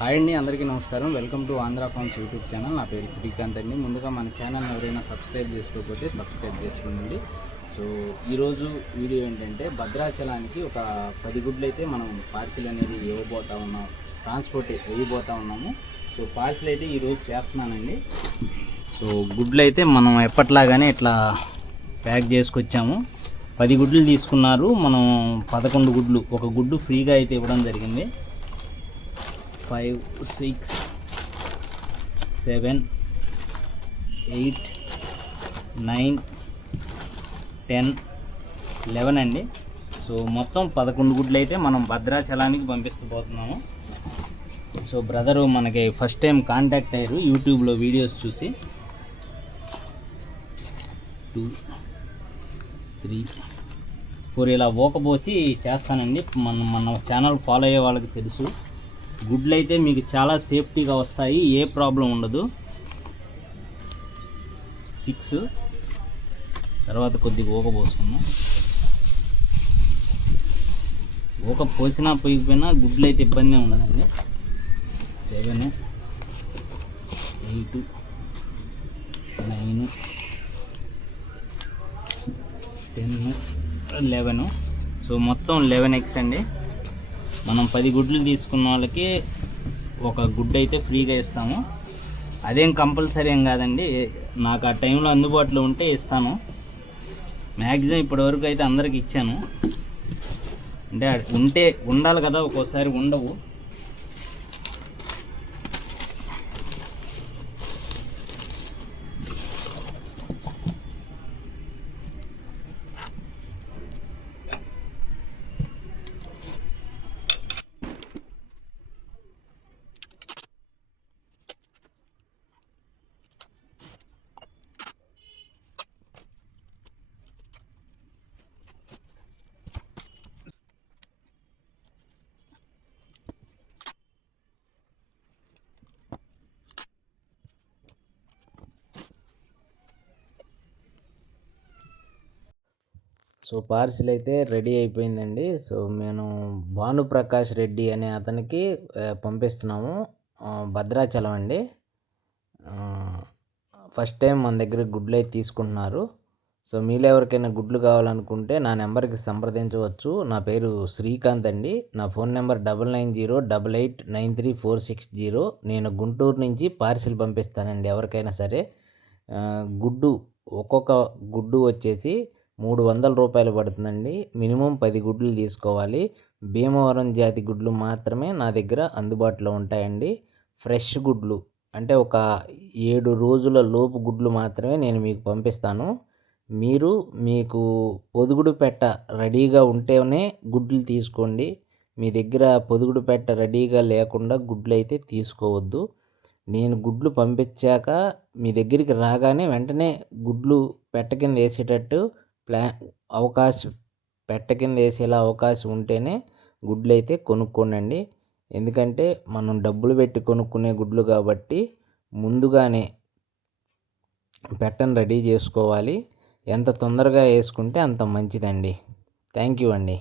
Hi అండి అందరికీ నమస్కారం. Welcome to Andhra farms YouTube channel. నా పేరు శ్రీకాంత్ అండి. ముందుగా మన ఛానల్ ఎవరైనా సబ్స్క్రైబ్ చేసుకోకపోతే సబ్స్క్రైబ్ చేసుకోండి. సో ఈరోజు వీడియో ఏంటంటే భద్రాచలానికి ఒక పది గుడ్లు అయితే మనం పార్సిల్ అనేది ఇవ్వబోతా ఉన్నాం. ట్రాన్స్పోర్ట్ వేయబోతా ఉన్నాము. సో పార్సిల్ అయితే ఈరోజు చేస్తున్నానండి. సో గుడ్లు అయితే మనం ఎప్పట్లాగానే ఇట్లా ప్యాక్ చేసుకొచ్చాము. పది గుడ్లు తీసుకున్నారు. మనం పదకొండు గుడ్లు ఒక గుడ్డు ఫ్రీగా అయితే ఇవ్వడం జరిగింది. Five six seven eight nine ten eleven అండి. సో మొత్తం పదకొండు గుడ్లు అయితే మనం భద్రాచలానికి పంపిస్తూ పోతున్నాము సో బ్రదరు మనకి ఫస్ట్ టైం కాంటాక్ట్ అయ్యారు యూట్యూబ్లో వీడియోస్ చూసి. టూ త్రీ ఫోర్ ఇలా ఓకపోసి చేస్తానండి. మన మన ఛానల్ ఫాలో అయ్యే వాళ్ళకి తెలుసు. గుడ్లు అయితే మీకు చాలా సేఫ్టీగా వస్తాయి ఏ ప్రాబ్లం ఉండదు. సిక్స్. తర్వాత కొద్దిగా ఊక పోసుకున్నాం ఊక పోసినా పోయిపోయినా గుడ్లు అయితే ఇబ్బంది ఉండదండి. Seven eight nine ten eleven. So మొత్తం లెవెన్ ఎగ్స్ అండి. మనం పది గుడ్లు తీసుకున్న వాళ్ళకి ఒక గుడ్ అయితే ఫ్రీగా ఇస్తాము. అదేం కంపల్సరీ ఏం కాదండి. నాకు ఆ టైంలో అందుబాటులో ఉంటే ఇస్తాను. మ్యాక్సిమం ఇప్పటివరకు అయితే అందరికి ఇచ్చాను. అంటే ఉంటే ఉండాలి కదా ఒక్కోసారి ఉండవు. సో పార్సిల్ అయితే రెడీ అయిపోయిందండి. సో నేను భానుప్రకాష్ రెడ్డి అనే అతనికి పంపిస్తున్నాము. భద్రాచలం అండి. ఫస్ట్ టైం మన దగ్గర గుడ్లు అయితే తీసుకుంటున్నారు. సో మీలో ఎవరికైనా గుడ్లు కావాలనుకుంటే నా నెంబర్కి సంప్రదించవచ్చు. నా పేరు శ్రీకాంత్ అండి. నా phone number double nine zero double eight nine three four six zero. నేను గుంటూరు నుంచి పార్సిల్ పంపిస్తానండి ఎవరికైనా సరే. గుడ్డు ఒక్కొక్క గుడ్డు వచ్చేసి మూడు వందల రూపాయలు పడుతుందండి. మినిమం పది గుడ్లు తీసుకోవాలి. భీమవరం జాతి గుడ్లు మాత్రమే నా దగ్గర అందుబాటులో ఉంటాయండి. ఫ్రెష్ గుడ్లు అంటే ఒక ఏడు రోజుల లోపు గుడ్లు మాత్రమే నేను మీకు పంపిస్తాను. మీరు మీకు పొదుగుడు పెట్ట రెడీగా ఉంటేనే గుడ్లు తీసుకోండి. మీ దగ్గర పొదుగుడు పెట్ట రెడీగా లేకుండా గుడ్లు అయితే తీసుకోవద్దు. నేను గుడ్లు పంపించాక మీ దగ్గరికి రాగానే వెంటనే గుడ్లు పెట్ట కింద వేసేటట్టు ప్లా అవకాశం పెట్ట కింద వేసేలా అవకాశం ఉంటేనే గుడ్లు అయితే కొనుక్కోనండి. ఎందుకంటే మనం డబ్బులు పెట్టి కొనుక్కునే గుడ్లు కాబట్టి ముందుగానే పెట్టను రెడీ చేసుకోవాలి. ఎంత తొందరగా వేసుకుంటే అంత మంచిదండి. థ్యాంక్ యూ అండి.